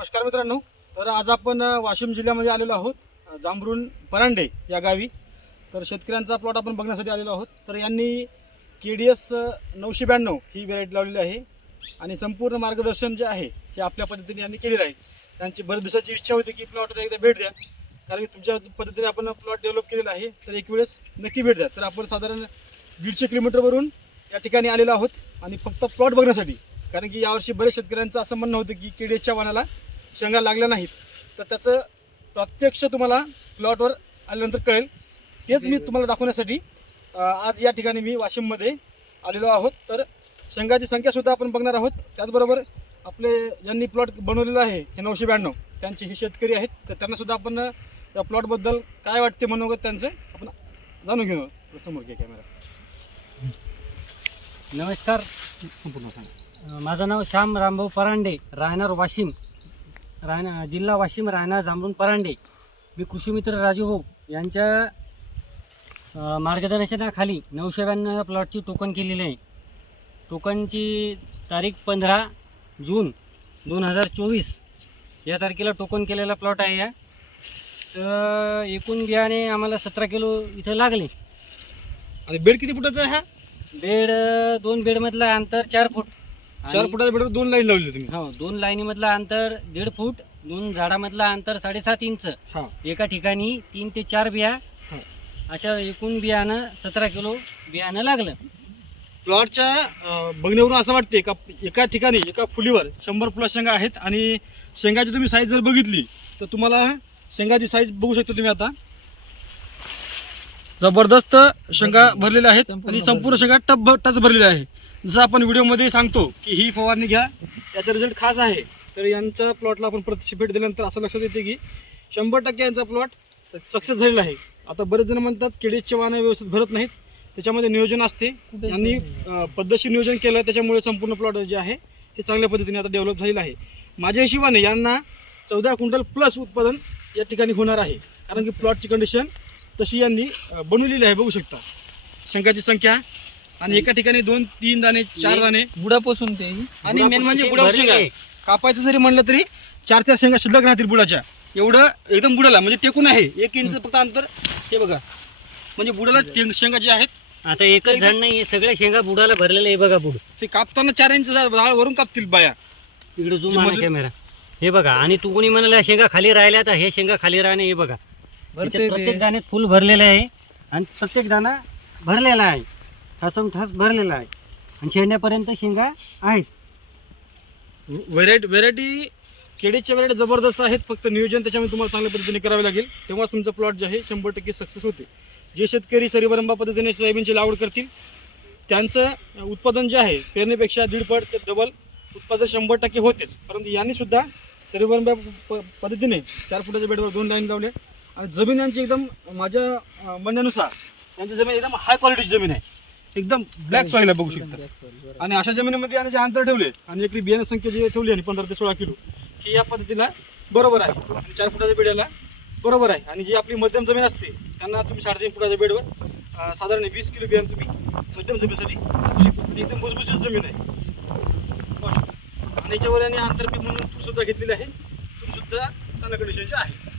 नमस्कार मित्रांनो. तर आज आपण वाशिम जिल्ह्यामध्ये आलेलो आहोत. जांभरून परांडे या गावी. तर शेतकऱ्यांचा प्लॉट आपण बघण्यासाठी आलेलो आहोत. तर यांनी के डी एस नऊशे ब्याण्णव ही व्हेरायटी लावलेली आहे. आणि संपूर्ण मार्गदर्शन जे आहे हे आपल्या पद्धतीने यांनी केलेलं आहे. त्यांची बरेच दिवसाची इच्छा होती की प्लॉटला एकदा भेट द्या कारण की तुमच्या पद्धतीने आपण प्लॉट डेव्हलप केलेला आहे. तर एक वेळेस नक्की भेट द्या तर आपण साधारण दीडशे किलोमीटरवरून या ठिकाणी आलेलो आहोत. आणि फक्त प्लॉट बघण्यासाठी. कारण की यावर्षी बरेच शेतकऱ्यांचं असं म्हणणं होतं की केडीएसच्या वाणाला शेंगा लागल्या नाहीत. तर त्याचं प्रत्यक्ष तुम्हाला प्लॉटवर आल्यानंतर कळेल. तेच मी तुम्हाला दाखवण्यासाठी आज या ठिकाणी मी वाशिममध्ये आलेलो आहोत. तर शेंगाची संख्यासुद्धा आपण बघणार आहोत. त्याचबरोबर आपले ज्यांनी प्लॉट बनवलेलं आहे हे नऊशे ब्याण्णव त्यांचे हे शेतकरी आहेत. तर त्यांनासुद्धा आपण या प्लॉटबद्दल काय वाटते मनोगत त्यांचं आपण जाणून घेऊ. समोर घ्या कॅमेरा. नमस्कार. संपूर्ण सांगा. माझं नाव श्याम रामभाऊ परांडे राहणार वाशिम. राहणार जिल्हा वाशिम राहणार जांभरून परांडे. मी कृषीमित्र राजू भाऊ. यांच्या मार्गदर्शनाखाली नऊशे ब्याण्णव प्लॉटची टोकन केलेली आहे. टोकनची तारीख पंधरा जून दोन हजार चोवीस. या तारखेला टोकन केलेला प्लॉट आहे. हा. तर एकूण बियाणे आम्हाला सतरा किलो इथं लागले. आणि बेड किती फुटाचा आहे हा? बेड दोन बेडमधलं अंतर चार फूट. चार आणि- फुटाच्या बेडवर दोन लाईन लावली तुम्ही. हो दोन लाईनीमधलं अंतर दीड फूट दोन झाडामधलं अंतर साडेसात इंच. हा. एका ठिकाणी तीन ते चार बिया. हा. अशा एकूण बियाणं सतरा किलो बियाणं लागलं. प्लॉटच्या अं, बघण्यावरून असं वाटते का एका ठिकाणी एका फुलीवर शंभर प्लस शेंगा आहेत आणि शेंगाची तुम्ही साईज जर बघितली तर तुम्हाला शेंगाची साईज बघू शकता तुम्ही आता. जबरदस्त शेंगा भरलेल्या आहेत आणि संपूर्ण शेंगा टप टच भरलेल्या आहे जसं आपण व्हिडिओमध्ये सांगतो की ही फवारणी घ्या याचा रिझल्ट खास आहे. तर यांच्या प्लॉटला आपण पार्टिसिपेट दिल्यानंतर असं लक्षात येते की शंभर टक्के यांचा प्लॉट सक्सेस झालेला आहे. आता बरेच जण म्हणतात केळीचे वाहनं व्यवस्थित भरत नाहीत. त्याच्यामध्ये नियोजन असते. यांनी पद्धतशीर नियोजन केलं त्याच्यामुळे संपूर्ण प्लॉट जे आहे हे चांगल्या पद्धतीने आता डेव्हलप झालेलं आहे. माझ्या हिशोबाने यांना चौदा क्विंटल प्लस उत्पादन या ठिकाणी होणार आहे. कारण की प्लॉटची कंडिशन तशी यांनी बनवलेली आहे बघू शकता. शंकाची संख्या आणि एका ठिकाणी दोन तीन दाणे चार दाणे. बुडापासून ते. आणि मेन म्हणजे शेंग बुडा भरली. शेंगा. आहे. कापायचं जरी म्हणलं तरी चार चार शेंगा शिल्लक राहतील बुडाच्या. एवढं एकदम बुडाला म्हणजे टेकून आहे. एक इंच फक्त अंतर. हे बघा. म्हणजे बुडाला टे- शेंगा जे आहेत आता एकच झाड नाही हे सगळ्या शेंगा बुडाला भरलेलं आहे बघा बुड. ते कापताना चार इंच झाड वरून कापतील बाया. इकडे जे कॅमेरा हे बघा आणि तू कोणी म्हणाला शेंगा खाली राहिल्या तर हे शेंगा खाली राहणे हे बघा. याच्यात. प्रत्येक दाण्यात फुल भरलेलं आहे आणि प्रत्येक दाणा भरलेला आहे. ठासून ठास भरलेला आहे. आणि शेंड्यापर्यंत शेंगा आहेत. व्हेरायटी व्हेरायटी केळीच्या व्हेरायटी जबरदस्त आहेत. फक्त नियोजन त्याच्यामध्ये तुम्हाला चांगल्या पद्धतीने करावे लागेल. तेव्हाच तुमचं प्लॉट जे आहे शंभर टक्के सक्सेस होते. जे शेतकरी सरीवरंबा पद्धतीने सोयाबीनची लागवड करतील त्यांचं उत्पादन जे आहे पेरणीपेक्षा दीडपट ते डबल उत्पादन शंभर टक्के होतेच. परंतु यांनी सुद्धा सरीवरंबा प- पद्धतीने चार फुटाच्या बेडवर दोन लाईन लावले आणि जमीन यांची एकदम माझ्या म्हणण्यानुसार यांची जमीन एकदम हाय क्वालिटीची जमीन आहे. एकदम ब्लॅक सॉईल आहे बघू शकता. आणि अशा जमिनीमध्ये आणि जे अंतर ठेवले आणि एकरी बियाणं संख्या जी ठेवली आणि पंधरा ते सोळा किलो ही या पद्धतीला बरोबर आहे. आणि चार फुटाच्या बेड्याला बरोबर आहे. आणि जी आपली मध्यम जमीन असते त्यांना तुम्ही साडेतीन फुटाच्या बेडवर साधारण वीस किलो बियाणं तुम्ही मध्यम जमिनीसाठी टाकू शकता. आणि एकदम भुसभुशीत जमीन आहे. आणि याच्यावर आणि आंतरपीक म्हणून तूर सुद्धा घेतलेली आहे. तूर सुद्धा चांगल्या कंडिशनची आहे.